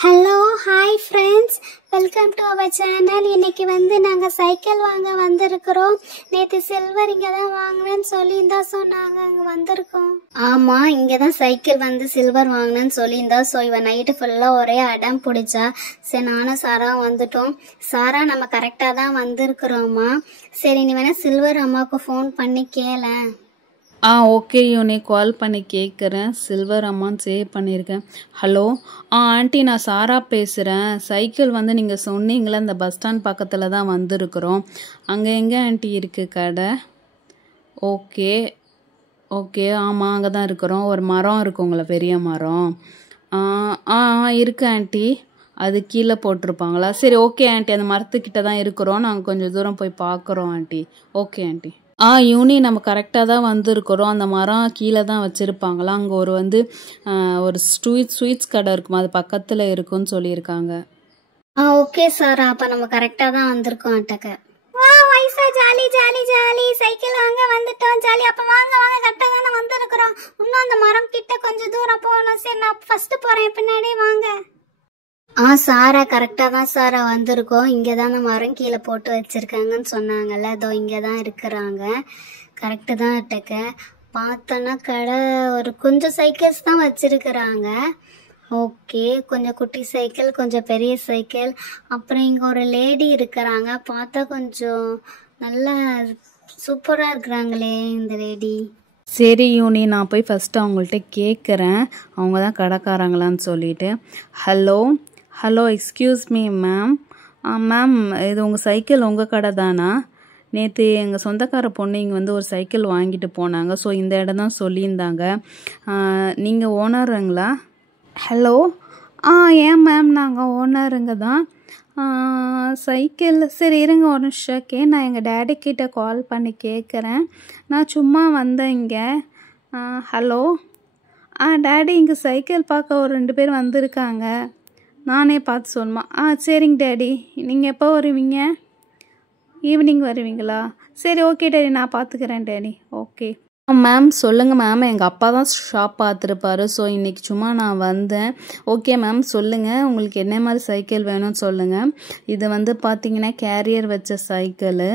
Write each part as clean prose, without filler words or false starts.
Hello hi friends, welcome to our channel. இன்னைக்கு நாங்கள் cycle வாங்க வந்திருக்கிறோம். நேற்று சில்வர் இங்கே தான் வாங்கினேன்னு சொல்லியிருந்தா, ஸோ நாங்கள் அங்கே வந்திருக்கோம். ஆமாம், இங்கே தான் சைக்கிள் சில்வர் வாங்கினேன்னு சொல்லியிருந்தா. ஸோ இவன் நைட்டு ஃபுல்லாக ஒரே அடம் பிடிச்சா. சரி, நானும் சாரா வந்துட்டோம். சாரா, நம்ம கரெக்டாக தான் வந்திருக்கிறோம்மா. சரி, நீ வேணா சில்வர் அம்மாவுக்கு ஃபோன் பண்ணி கேளேன். ஓகே யூனி, கால் பண்ணி கேட்குறேன். சில்வர் அம்மான்னு சேவ் பண்ணியிருக்கேன். ஹலோ ஆண்டி, நான் சாரா பேசுகிறேன். சைக்கிள் நீங்கள் சொன்னீங்களே, அந்த பஸ் ஸ்டாண்ட் பக்கத்தில் தான் வந்திருக்கிறோம். அங்கே எங்கே ஆண்டி இருக்குது கடை? ஓகே ஓகே, ஆமாம், அங்கே தான் இருக்கிறோம். ஒரு மரம் இருக்குங்களா, பெரிய மரம்? இருக்கு ஆண்டி. அது கீழே போட்டிருப்பாங்களா? சரி, ஓகே ஆண்டி, அந்த மரத்துக்கிட்ட தான் இருக்கிறோம். நாங்கள் கொஞ்சம் தூரம் போய் பார்க்குறோம் ஆண்டி. Okay aunty. யூனி, நம்ம கரெக்டாக தான் வந்திருக்கிறோம். அந்த மரம் கீழே தான் வச்சுருப்பாங்களா. அங்கே ஒரு ஸ்வீட்ஸ் கடை இருக்கும், அது பக்கத்தில் இருக்குன்னு சொல்லியிருக்காங்க. ஓகே சார், அப்போ நம்ம கரெக்டாக தான் வந்திருக்கோம் அட்டக்க. வயசா ஜாலி ஜாலி ஜாலி, சைக்கிள் வாங்க வந்துட்டோம், ஜாலி. அப்போ வாங்க வாங்க, கரெக்டாக தானே வந்திருக்கிறோம். இன்னும் அந்த மரம் கிட்ட கொஞ்சம் தூரம் போகணும். சரி, நான் ஃபஸ்ட்டு போகிறேன், பின்னாடியே வாங்க. சாரா, கரெக்டாக தான் சாரா வந்திருக்கோம். இங்கே தான் அந்த மரம் கீழே போட்டு வச்சுருக்காங்கன்னு சொன்னாங்கல்ல, அதோ இங்கே தான் இருக்கிறாங்க. கரெக்டு தான் அட்டக்க. பார்த்தோன்னா கடை ஒரு கொஞ்சம் சைக்கிள்ஸ் தான் வச்சுருக்குறாங்க. ஓகே, கொஞ்சம் குட்டி சைக்கிள், கொஞ்சம் பெரிய சைக்கிள். அப்புறம் இங்கே ஒரு லேடி இருக்கிறாங்க. பார்த்தா கொஞ்சம் நல்லா சூப்பராக இருக்கிறாங்களே இந்த லேடி. சரி யூனி, நான் போய் ஃபஸ்ட்டு அவங்கள்ட்ட கேட்குறேன், அவங்க தான் கடைக்காரங்களான்னு சொல்லிட்டு. Hello excuse me ma'am. Ma'am, இது உங்கள் சைக்கிள் உங்கள் கடை தானா? நேற்று எங்கள் சொந்தக்கார பொண்ணு இங்கே ஒரு சைக்கிள் வாங்கிட்டு போனாங்க. ஸோ இந்த இடம் தான் சொல்லியிருந்தாங்க. நீங்கள் ஓனருங்களா? ஹலோ, ஏன் மேம், நாங்கள் ஓனருங்க தான். சைக்கிள், சரி இருங்க ஒரு நிமிஷம், நான் எங்கள் டேடி கிட்ட கால் பண்ணி கேட்குறேன். நான் சும்மா வந்தேன் இங்கே. ஹலோ, டேடி, இங்கே சைக்கிள் பார்க்க ஒரு 2 பேர் வந்திருக்காங்க. நானே பார்த்து சொல்லணுமா? சரிங்க டேடி. நீங்கள் எப்போ வருவீங்க? ஈவினிங் வருவீங்களா? சரி, ஓகே டேடி, நான் பார்த்துக்கிறேன் டேடி. ஓகே மேம், சொல்லுங்கள் மேம். எங்கள் அப்பா தான் ஷாப் பார்த்துருப்பாரு. ஸோ இன்றைக்கி சும்மா நான் வந்தேன். ஓகே மேம், சொல்லுங்கள், உங்களுக்கு என்ன மாதிரி சைக்கிள் வேணும்னு சொல்லுங்கள். இது பார்த்தீங்கன்னா கேரியர் வச்ச சைக்கிளு.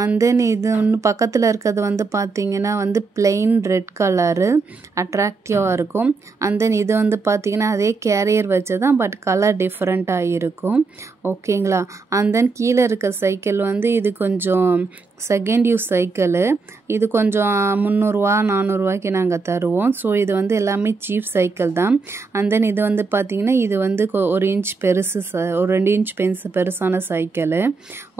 அண்ட் தென் இது ஒன்று பக்கத்தில் இருக்கிறது பார்த்தீங்கன்னா பிளெயின் ரெட் கலரு, அட்ராக்டிவாக இருக்கும். அண்ட் தென் இது பார்த்தீங்கன்னா அதே கேரியர் வச்சு தான், பட் கலர் டிஃப்ரெண்ட்டாக இருக்கும். ஓகேங்களா? அண்ட் தென் கீழே இருக்க சைக்கிள் இது கொஞ்சம் செகண்ட் யூஸ் சைக்கிளு. இது கொஞ்சம் 300 400 நாங்கள் தருவோம். ஸோ இது எல்லாமே சீப் சைக்கிள் தான். அண்ட் தென் இது பார்த்தீங்கன்னா இது 1 இன்ச் பெருசு, ஒரு 2 இன்ச் பெருசான சைக்கிளு.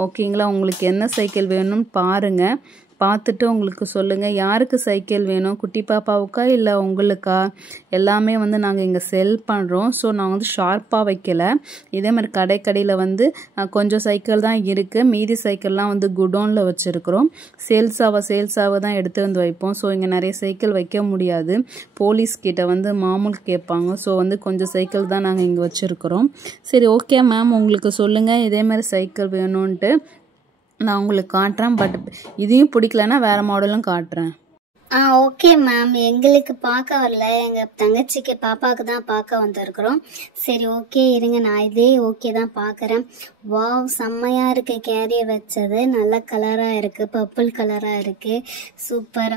ஓகேங்களா? உங்களுக்கு என்ன சைக்கிள் வேணும்னு பாருங்கள், பார்த்துட்டு உங்களுக்கு சொல்லுங்கள். யாருக்கு சைக்கிள் வேணும்? குட்டி பாப்பாவுக்கா இல்லை உங்களுக்கா? எல்லாமே நாங்கள் இங்கே செல் பண்ணுறோம். ஸோ நான் ஷார்ப்பாக வைக்கல. இதே மாதிரி கடையில் கொஞ்சம் சைக்கிள் தான் இருக்குது. மீதி சைக்கிள்லாம் குடோனில் வச்சுருக்குறோம். சேல்ஸாக தான் எடுத்து வைப்போம். ஸோ இங்கே நிறைய சைக்கிள் வைக்க முடியாது. போலீஸ் கிட்ட மாமூல் கேட்பாங்க. ஸோ கொஞ்சம் சைக்கிள் தான் நாங்கள் இங்கே வச்சுருக்குறோம். சரி, ஓகே மேம், உங்களுக்கு சொல்லுங்கள் இதே மாதிரி சைக்கிள் வேணும்ன்ட்டு. நான் உங்களுக்கு காட்டுறேன். பட் இதையும் பிடிக்கலன்னா வேறு மாடலும் காட்டுறேன். ஓகே மேம், எங்களுக்கு பார்க்க வரல, எங்கள் தங்கச்சிக்கு பாப்பாவுக்கு தான் பார்க்க வந்திருக்கிறோம். சரி, ஓகே இருங்க, நான் இதே ஓகே தான் பார்க்குறேன். வாவ், செம்மையாக இருக்குது. கேரியர் வச்சது நல்ல கலராக இருக்குது, பர்பிள் கலராக இருக்குது, சூப்பர்.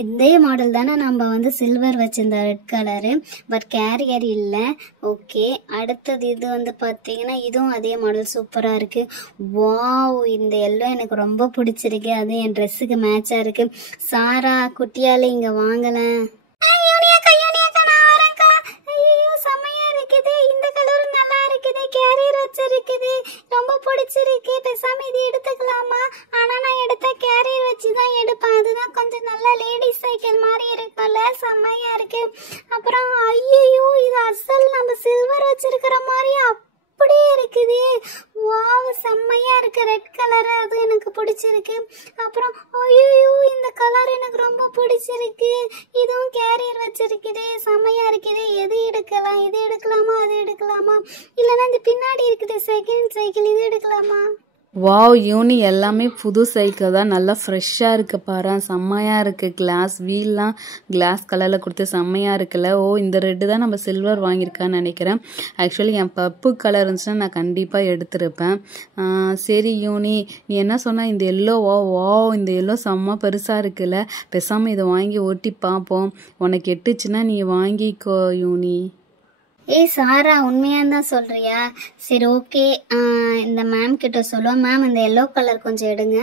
இதே மாடல் தானே நம்ம சில்வர் வச்சிருந்த ரெட் கலரு, பட் கேரியர் இல்லை. ஓகே, அடுத்தது இது பார்த்தீங்கன்னா இதுவும் அதே மாடல், சூப்பராக இருக்குது. வாவ், இந்த எல்லோ எனக்கு ரொம்ப பிடிச்சிருக்கு. அது என் ட்ரெஸ்ஸுக்கு மேட்சாக இருக்குது. சாரா குட்டியால இங்க வாங்கல. இந்த கலர் நல்லா இருக்குது, கேரியர் வச்சிருக்குது, ரொம்ப பிடிச்சிருக்கு. பேசாம இது எடுத்துக்கலாமா? ஆனா நான் எடுத்த கேரியர் வச்சு தான் எடுப்பேன். அதுதான் கொஞ்சம் நல்ல லேடிஸ் சைக்கிள் மாதிரி இருக்கும்ல, செம்மையா இருக்கு. அப்புறம் ஐயோ, இது அசல் நம்ம சில்வர் வச்சிருக்கிற மாதிரி அப்படியே இருக்குது. வாவ், செம்மையா இருக்கு. ரெட் கலர், அது எனக்கு பிடிச்சிருக்கு. அப்புறம் ஐயோ, இந்த கலர் எனக்கு ரொம்ப பிடிச்சிருக்கு. இதுவும் கேரியர் வச்சிருக்குது, செம்மையா இருக்குது. எது எடுக்கலாம்? இது எடுக்கலாமா, அது எடுக்கலாமா? இல்லைன்னா இந்த பின்னாடி இருக்குது செகண்ட் சைக்கிள், இது எடுக்கலாமா? வாவ் யூனி, எல்லாமே புது சைக்கிள் தான், நல்லா ஃப்ரெஷ்ஷாக இருக்குது பாரு, செம்மையாக இருக்குது. கிளாஸ் வீல்லாம் கிளாஸ் கலரில் கொடுத்து செம்மையாக இருக்குல்ல. ஓ, இந்த ரெட்டு தான் நம்ம சில்வர் வாங்கியிருக்கான்னு நினைக்கிறேன். ஆக்சுவலி என் பர்பிள் கலர் இருந்துச்சுன்னா நான் கண்டிப்பாக எடுத்திருப்பேன். சரி யூனி, நீ என்ன சொன்ன, இந்த எல்லோ வா இந்த எல்லோ செம்ம பெருசாக இருக்குல்ல, பேசாமல் இதை வாங்கி ஓட்டி பார்ப்போம். உனக்கு எட்டுச்சுன்னா நீ வாங்கிக்கோ யூனி. ஏய் சாரா, உண்மையாக தான் சொல்கிறியா? சரி ஓகே, இந்த மேம் கிட்ட சொல்லுவோம். மேம் இந்த எல்லோ கலர் கொஞ்சம் எடுங்க.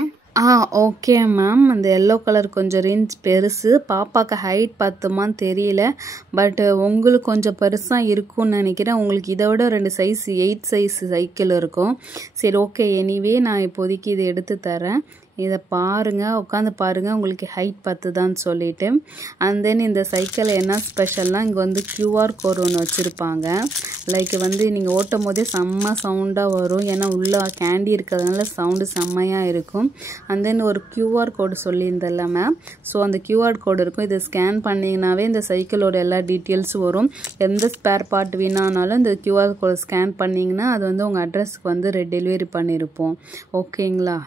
Okay ma'am. அந்த எல்லோ கலர் கொஞ்சம் ரேஞ்ச் பெருசு, பாப்பாவுக்கு ஹைட் பத்துமான்னு தெரியல, பட் உங்களுக்கு கொஞ்சம் பெருசாக இருக்கும்னு நினைக்கிறேன். உங்களுக்கு இதை விட 2 சைஸ் 8 சைஸ் சைக்கிள் இருக்கும். சரி ஓகே, எனிவே நான் இப்போதைக்கு இதை எடுத்து தரேன். இதை பாருங்கள், உட்காந்து பாருங்கள், உங்களுக்கு ஹைட் பத்துதான்னு சொல்லிட்டு. அண்ட் தென் இந்த சைக்கிளில் என்ன ஸ்பெஷல்னால், இங்கே வந்து QR கோட் ஒன்று வச்சுருப்பாங்க. லைக் வந்து நீங்கள் ஓட்டும் போதே செம்ம சவுண்டாக வரும், ஏன்னா உள்ளே கேண்டி இருக்கிறதுனால சவுண்டு செம்மையாக இருக்கும். அண்ட் தென் ஒரு QR கோடு சொல்லியிருந்தேன்ல மேம், ஸோ அந்த QR கோடு இருக்கும். இதை ஸ்கேன் பண்ணிங்கனாவே இந்த சைக்கிளோட எல்லா டீட்டெயில்ஸும் வரும். எந்த ஸ்பேர் பார்ட் வேணானாலும் இந்த QR கோடு ஸ்கேன் பண்ணிங்கன்னா அது வந்து உங்கள் அட்ரஸ்க்கு வந்து டெலிவரி பண்ணியிருப்போம். ஓகேங்களா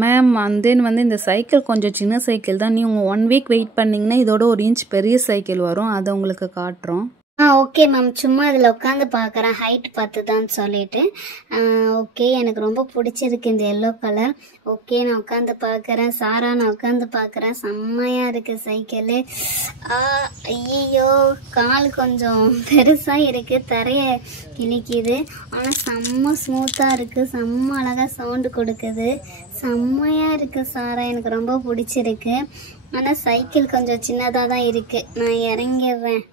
மேம்? அண்ட் தென் வந்து இந்த சைக்கிள் கொஞ்சம் சின்ன சைக்கிள் தான். நீங்கள் 1 வீக் வெயிட் பண்ணிங்கன்னா இதோட 1 இன்ச் பெரிய சைக்கிள் வரும், அதை உங்களுக்கு காட்டுறோம். ஓகே மேம், சும்மா இதில் உட்காந்து பார்க்குறேன், ஹைட் பத்துதான்னு சொல்லிட்டு. ஓகே, எனக்கு ரொம்ப பிடிச்சிருக்கு இந்த எல்லோ கலர். ஓகே, நான் உட்காந்து பார்க்குறேன். சாரா, நான் உட்காந்து பார்க்குறேன், செம்மையாக இருக்குது சைக்கிளு. ஐயோ, கால் கொஞ்சம் பெருசாக இருக்குது, தரையை கிழிக்குது, ஆனால் செம்ம ஸ்மூத்தாக இருக்குது, செம்ம அழகாக சவுண்டு கொடுக்குது, செம்மையாக இருக்குது சாரா, எனக்கு ரொம்ப பிடிச்சிருக்கு. ஆனால் சைக்கிள் கொஞ்சம் சின்னதாக தான் இருக்குது. நான் இறங்கிடுறேன்.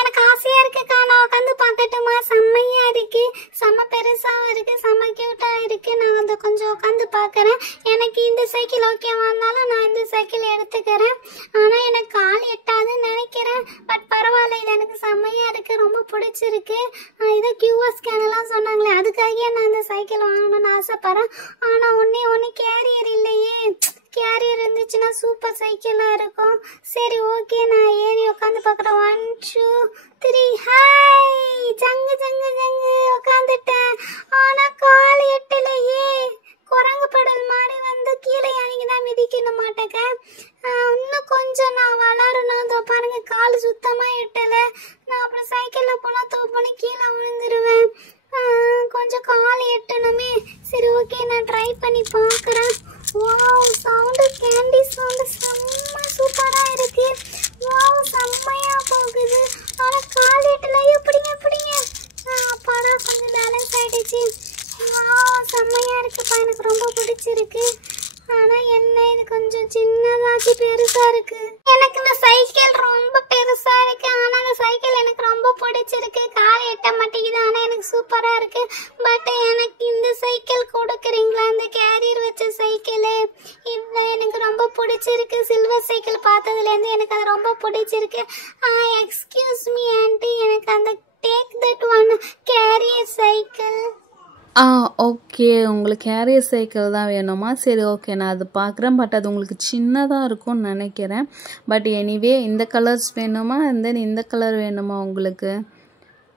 எனக்கு ஆசையா இருக்குக்கா, நான் உட்காந்து பார்க்கட்டுமா? செம்மையா இருக்கு, செம்ம பெருசாவும் இருக்கு, செம்ம கியூட்டா இருக்கு. நான் வந்து கொஞ்சம் உட்காந்து பார்க்கறேன். எனக்கு இந்த சைக்கிள் ஓகேவா இருந்தாலும் நான் இந்த சைக்கிள் எடுத்துக்கிறேன். ஆனா எனக்கு கால் எட்டாதுன்னு நினைக்கிறேன், பட் பரவாயில்ல, இது எனக்கு செம்மையா இருக்கு, ரொம்ப பிடிச்சிருக்கு. இதோ QR ஸ்கேன் எல்லாம் சொன்னாங்களே, அதுக்காகவே நான் இந்த சைக்கிள் வாங்கணும்னு ஆசைப்படுறேன். ஆனா ஒண்ணு கேரியர் இல்லையே. கேரியர் இருந்துச்சுன்னா சூப்பர் சைக்கிளாக இருக்கும். சரி ஓகே, நான் ஏறி உட்காந்து பார்க்குறேன். 1 2 3 ஹாய், ஜங்கு ஜங்கு ஜங்கு உட்காந்துட்டேன். ஆனால் கால் எட்டலையே, குரங்கு படல் மாதிரி வந்து கீழே இறங்கினா மிதிக்கணும் மாட்டேங்க. இன்னும் கொஞ்சம் நான் வளரணும். அதோ பாருங்க, கால் சுத்தமாக எட்டலை. நான் அப்புறம் சைக்கிளில் போனால் தோப்பனு கீழே விழுந்துருவேன். கொஞ்சம் கால் எட்டணுமே. சரி ஓகே, நான் ட்ரை பண்ணி பார்க்குறேன். வாவ், சவுண்டு கேண்டி சவுண்டு செம்ம சூப்பராக இருக்கு. வாவ், செம்மையா போகுது. ஆனால் கால் எட்டல. எப்படிங்க அப்பாடா, கொஞ்சம் பேலன்ஸ் ஆயிடுச்சு. வாவ், செம்மையா இருக்குப்பா, எனக்கு ரொம்ப பிடிச்சிருக்கு. ஆனால் என்ன, இது கொஞ்சம் சின்னதாச்சு பெருசா இருக்கு. எனக்கு இந்த சைக்கிள் ரொம்ப பெருசா இருக்கு, ஆனால் அந்த சைக்கிள் எனக்கு ரொம்ப பிடிச்சிருக்கு. கால் எட்ட மாட்டேங்குது, ஆனால் எனக்கு சூப்பரா இருக்கு. பட் எனக்கு இந்த சைக்கிள் கொடுக்குறீங்களா, இந்த கேரியர் வச்ச சைக்கிள்? இது எனக்கு ரொம்ப பிடிச்சிருக்கு. சில்வர் சைக்கிள் பார்த்ததுலேருந்து எனக்கு அது ரொம்ப பிடிச்சிருக்கு. எக்ஸ்கியூஸ் மீ ஆண்டி, எனக்கு அந்த take that one carrier cycle. Okay, உங்களுக்கு கேரியர் சைக்கிள் தான் வேணுமா? சரி ஓகே, நான் அது பார்க்குறேன். பட் அது உங்களுக்கு சின்னதாக இருக்கும்னு நினைக்கிறேன். பட் எனிவே, இந்த கலர்ஸ் வேணுமா, அண்ட் தென் இந்த கலர் வேணுமா உங்களுக்கு?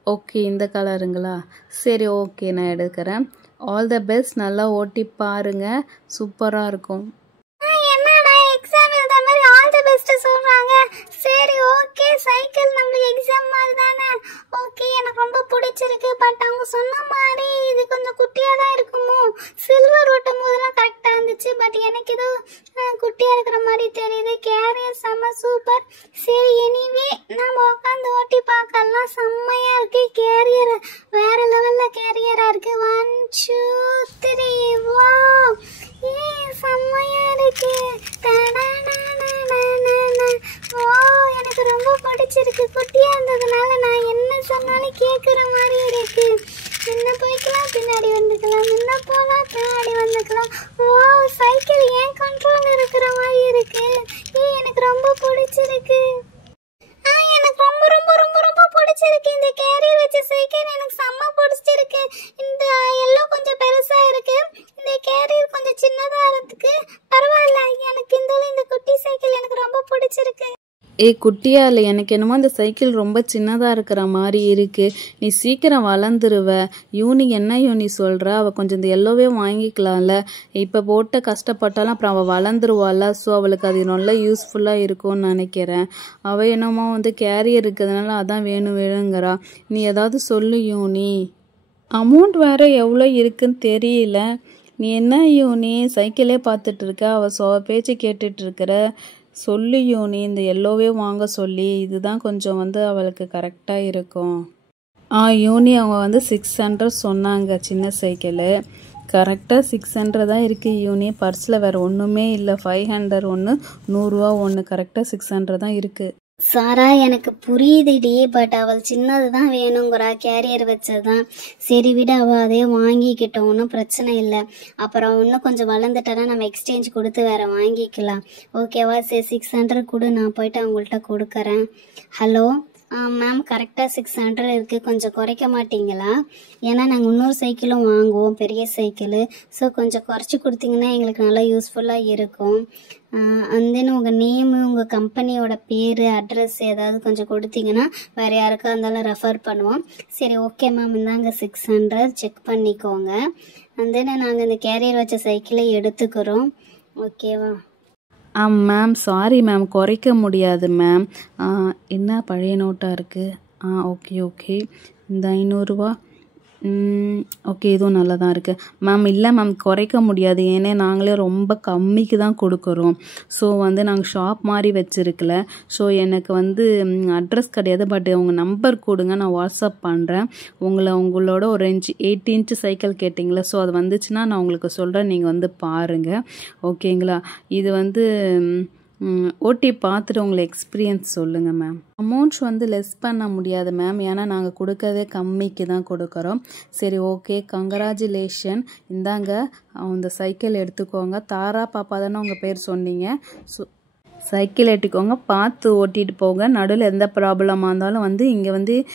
ஓகே, இந்த கலருங்களா? சரி ஓகே, நான் எடுக்கிறேன். ஆல் த பெஸ்ட், நல்லா ஓட்டி பாருங்கள், சூப்பராக இருக்கும். என்னடா எக்ஸாம் எழுத மாதிரி ஆல் தி பெஸ்ட் சொல்றாங்க. சரி ஓகே, சைக்கிள் நம்மளுக்கு எக்ஸாம் மாதிரி தானே. ஓகே, எனக்கு ரொம்ப பிடிச்சிருக்கு. பட் அவங்க சொன்ன மாதிரி இது கொஞ்சம் குட்டியாக தான் இருக்குமோ? சில்வர் ஓட்டும் போதெல்லாம் கரெக்டாக இருந்துச்சு, பட் எனக்கு இது குட்டியாக இருக்கிற மாதிரி தெரியுது. கேரியர் செம்ம சூப்பர். சரி எனிவே, நம்ம உட்காந்து ஓட்டி பார்க்கலாம். செம்மையாக இருக்கு கேரியர், வேற லெவலில் கேரியராக இருக்கு. 1 2 3 வாவ், செம்மையா இருக்கு. எனக்கு ரொம்ப பிடிச்சிருக்கு. குட்டியா இருந்ததுனால நான் என்ன சொன்னாலும் கேட்குற மாதிரி இருக்கு. முன்ன போய்க்கலாம், பின்னாடி வந்துக்கலாம், முன்ன போகலாம், பின்னாடி வந்துக்கலாம். சைக்கிள் ஏன் கண்ட்ரோல் இருக்கிற மாதிரி இருக்கு. எனக்கு ரொம்ப பிடிச்சிருக்கு. எனக்கு ரொம்ப ரொம்ப ரொம்ப ரொம்ப பிடிச்சிருக்கு. இந்த கேரியர் வச்ச சைக்கிள் எனக்கு செம்ம பிடிச்சிருக்கு. இந்த எல்லோ கொஞ்சம் பெருசா இருக்கு, இந்த கேரியர் கொஞ்சம் சின்னதா இருக்கு. பரவாயில்ல, எனக்கு இந்த குட்டி சைக்கிள் எனக்கு ரொம்ப பிடிச்சிருக்கு. ஏய் குட்டியால, எனக்கு என்னமோ இந்த சைக்கிள் ரொம்ப சின்னதாக இருக்கிற மாதிரி இருக்கு. நீ சீக்கிரம் வளர்ந்துருவ. யூனி என்ன யூனி சொல்கிற? அவள் கொஞ்சம் இந்த எல்லோவே வாங்கிக்கலாம்ல. இப்போ போட்டு கஷ்டப்பட்டாலும் அப்புறம் அவள் வளர்ந்துருவாள்ல. ஸோ அவளுக்கு அது நல்லா யூஸ்ஃபுல்லாக இருக்கும்னு நினைக்கிறேன். அவள் என்னமோ கேரியர் இருக்கிறதுனால அதான் வேணுங்கிறா. நீ ஏதாவது சொல்லு யூனி. அமௌண்ட் வேறு எவ்வளோ இருக்குன்னு தெரியல. நீ என்ன யூனி சைக்கிளே பார்த்துட்டு இருக்க, அவள் பேச்சு கேட்டுட்டு இருக்கிற? சொல்லு யூனி, இந்த எல்லோவே வாங்க சொல்லி. இதுதான் கொஞ்சம் அவளுக்கு கரெக்டாக இருக்கும். யூனி அவங்க 600 சொன்னாங்க சின்ன சைக்கிளு. கரெக்டாக 600 தான் இருக்குது யூனி. பர்ஸில் வேறு ஒன்றுமே இல்லை. 500 ஒன்று, 100 ரூபா ஒன்று. கரெக்டாக 600 தான் இருக்குது. சாரா எனக்கு புரியுதுடி, பட் அவள் சின்னது தான் வேணுங்கிறா, கேரியர் வச்சதுதான். சரி விட, அவள் அதே வாங்கிக்கிட்டோம், ஒன்றும் பிரச்சனை இல்லை. அப்புறம் இன்னும் கொஞ்சம் வளர்ந்துட்டானா நம்ம எக்ஸ்சேஞ்ச் கொடுத்து வேற வாங்கிக்கலாம். ஓகேவா? சரி 600 கொடு, நான் போயிட்டு அவங்கள்ட்ட கொடுக்குறேன். ஹலோ மேம், கரெக்டாக 600 இருக்குது. கொஞ்சம் குறைக்க மாட்டிங்களா? ஏன்னா நாங்கள் இன்னொரு சைக்கிளும் வாங்குவோம், பெரிய சைக்கிள். ஸோ கொஞ்சம் குறைச்சி கொடுத்தீங்கன்னா எங்களுக்கு நல்லா யூஸ்ஃபுல்லாக இருக்கும். தென் உங்கள் நேமு, உங்கள் கம்பெனியோட பேர், அட்ரஸ் ஏதாவது கொஞ்சம் கொடுத்தீங்கன்னா வேறு யாருக்கா இருந்தாலும் ரெஃபர் பண்ணுவோம். சரி ஓகே மேம், இந்தாங்க 600, செக் பண்ணிக்கோங்க. தென் நாங்கள் இந்த கேரியர் வச்ச சைக்கிளை எடுத்துக்கிறோம். ஓகேவா? மேம் சாரி மேம், குறைக்க முடியாது மேம். என்ன பழைய நோட்டாக இருக்குது? ஓகே இந்த 500 ரூபா. ஓகே, இதுவும் நல்லா தான் இருக்குது மேம். இல்லை மேம், குறைக்க முடியாது. ஏன்னா நாங்களே ரொம்ப கம்மிக்கு தான் கொடுக்குறோம். ஸோ நாங்கள் ஷாப் மாதிரி வச்சுருக்கல. ஸோ எனக்கு அட்ரஸ் கிடையாது. பட் உங்கள் நம்பர் கொடுங்க, நான் வாட்ஸ்அப் பண்ணுறேன். உங்களோட ஒரு 8 இன்ச்சு சைக்கிள் கேட்டிங்களா? ஸோ அது வந்துச்சுன்னா நான் உங்களுக்கு சொல்கிறேன், நீங்கள் பாருங்கள். ஓகேங்களா? இது ஓட்டி பார்த்துட்டு உங்களை எக்ஸ்பீரியன்ஸ் சொல்லுங்கள் மேம். அமௌண்ட்ஸ் லெஸ் பண்ண முடியாது மேம், ஏன்னா நாங்கள் கொடுக்கறதே கம்மிக்கு தான் கொடுக்குறோம். சரி ஓகே, கங்க்ராச்சுலேஷன். இந்தாங்க அந்த சைக்கிள் எடுத்துக்கோங்க. தாரா பாப்பா தானே உங்கள் பேர் சொன்னீங்க? ஸோ சைக்கிள் எடுத்துக்கோங்க, பார்த்து ஓட்டிகிட்டு போங்க. நடுவில் எந்த ப்ராப்ளமாக இருந்தாலும் இங்கே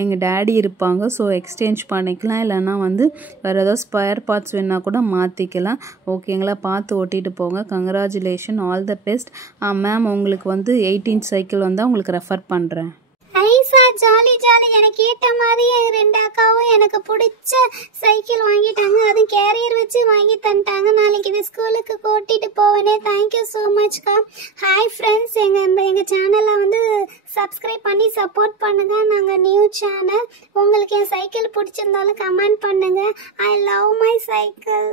எங்கள் டேடி இருப்பாங்க. ஸோ எக்ஸ்சேஞ்ச் பண்ணிக்கலாம். இல்லைன்னா வேறு ஏதாவது ஸ்பேர் பார்ட்ஸ் வேணால் கூட மாற்றிக்கலாம். ஓகேங்களா? பார்த்து ஓட்டிகிட்டு போங்க. Congratulation, all the best. Ma'am உங்களுக்கு 8 இன்ச் சைக்கிள் உங்களுக்கு ரெஃபர் பண்ணுறேன். ஐசா, ஜாலி ஜாலி. எனக்கு ஏற்ற மாதிரியே 2 அக்காவும் எனக்கு பிடிச்ச சைக்கிள் வாங்கிட்டாங்க. அதுவும் கேரியர் வச்சு வாங்கி தந்துட்டாங்க. நாளைக்கு இது ஸ்கூலுக்கு கூட்டிட்டு போவேனே. தேங்க்யூ ஸோ மச்க்கா. ஹாய் ஃப்ரெண்ட்ஸ், எங்கள் சேனலை சப்ஸ்கிரைப் பண்ணி சப்போர்ட் பண்ணுங்க. நாங்கள் நியூ சேனல். உங்களுக்கு என் சைக்கிள் பிடிச்சிருந்தாலும் கமெண்ட் பண்ணுங்க. I love my cycle.